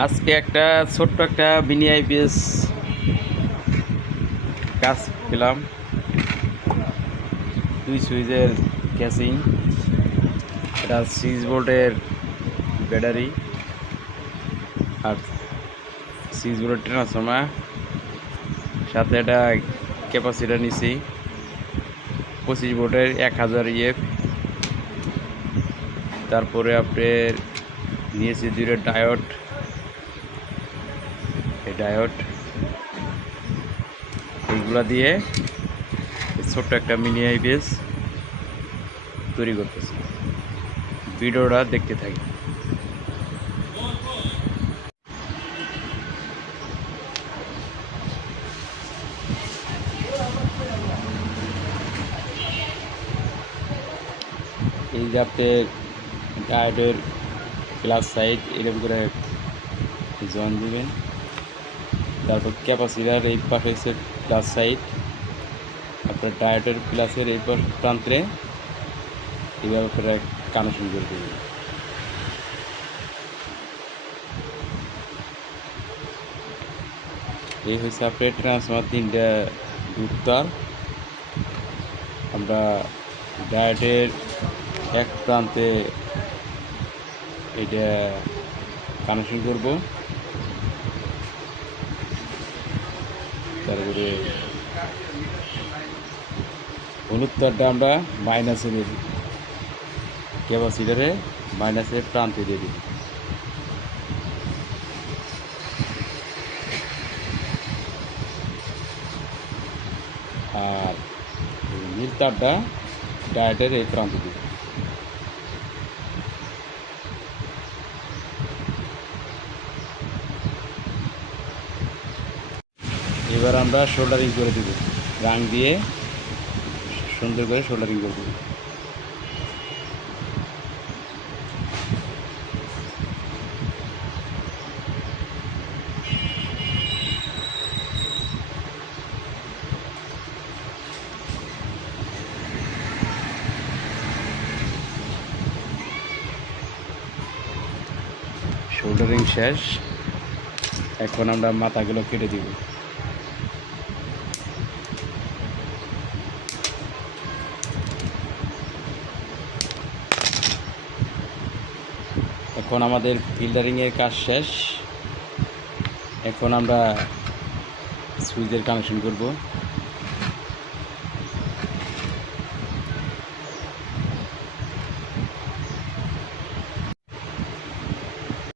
আজকে একটা ছোট্ট একটা মিনি আইপিএস কাজ পেলাম। দুই সুইচের ক্যাসিং, এটা 6 ভোল্টের ব্যাটারি আর 6 ভোল্টের ট্রান্সফর্মার, সাথে একটা ক্যাপাসিটার নিছি 25 ভোল্টের 1000 ইএফ। তারপরে আপনার নিয়েছি 2টা ডায়োড। এই ডায়োড এইগুলা দিয়ে ছোট্ট একটা মিনি আইপিএস তৈরি করতেছি। ভিডিওটা দেখতে থাকি। এই যে আপনি ডায়োডের প্লাস সাইড এরকম করে জয়েন দিবেন। তারপর ক্যাপাসিটার এই পাশে হচ্ছে প্লাস সাইড, আপনার ডায়োডের প্লাসের এই প্রান্তে এইভাবে করে কানেকশন করে দেবেন। এই হচ্ছে আপনার ট্রান্সফর্মার 3টা দুধতার। আমরা ডায়োডের এক প্রান্তে এটা কানেকশন করব, তারপরে হলুদ তারটা আমরা মাইনাসে দিয়ে দিই, ক্যাপাসিটারে মাইনাসের প্রান্তে দিয়ে দিই। আর নীল তারটা ডায়োডের এই প্রান্তে দিই। এবার আমরা সোল্ডারিং করে দেব, রাং দিয়ে সুন্দর করে সোল্ডারিং করে দেব। সোল্ডারিং শেষ, এখন আমরা মাথাগুলো কেটে দিব। এখন আমাদের ফিল্টারিংয়ের কাজ শেষ। এখন আমরা সুইচের কানেকশন করব।